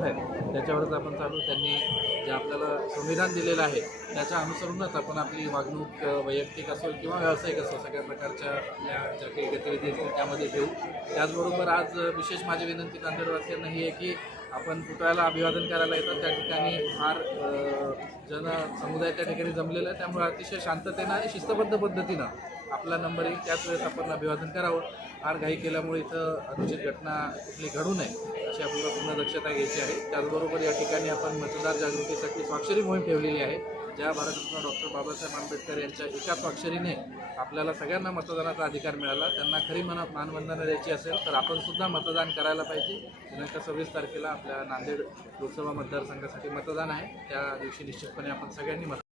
त्याच्यावरच आपण चालू त्यांनी जे आपल्याला संविधान दिलेलं आहे त्याच्या अनुसरूनच आपण आपली वागणूक वैयक्तिक असो किंवा व्यावसायिक असो सगळ्या प्रकारच्या आपल्या ज्या काही गतिविधी असतील त्यामध्ये घेऊ. त्याचबरोबर आज विशेष माझी विनंती नांदेडवासियांना ही आहे की आपण पुतळ्याला अभिवादन करायला येतात त्या ठिकाणी फार जन समुदाय त्या ठिकाणी जमलेला आहे. त्यामुळे अतिशय शांततेनं आणि शिस्तबद्ध पद्धतीनं आपला नंबर येईल. त्याच वेळेस आपण अभिवादन करावं. फार घाई केल्यामुळे इथं अनुचित घटना कुठली घडू नये अशी आपल्याला पूर्ण दक्षता घ्यायची आहे. त्याचबरोबर या ठिकाणी आपण मतदार जागृतीसाठी स्वाक्षरी मोहीम ठेवलेली आहे. ज्या भारतरत्न डॉक्टर बाबासाहेब आंबेडकर यांच्या एका स्वाक्षरीने आपल्याला सगळ्यांना मतदानाचा अधिकार मिळाला त्यांना खरी मनात मानवंदना द्यायची असेल तर आपण सुद्धा मतदान करायला पाहिजे. दिनांक सव्वीस तारखेला आपल्या नांदेड लोकसभा मतदारसंघासाठी मतदान आहे. त्या दिवशी निश्चितपणे आपण सगळ्यांनी मत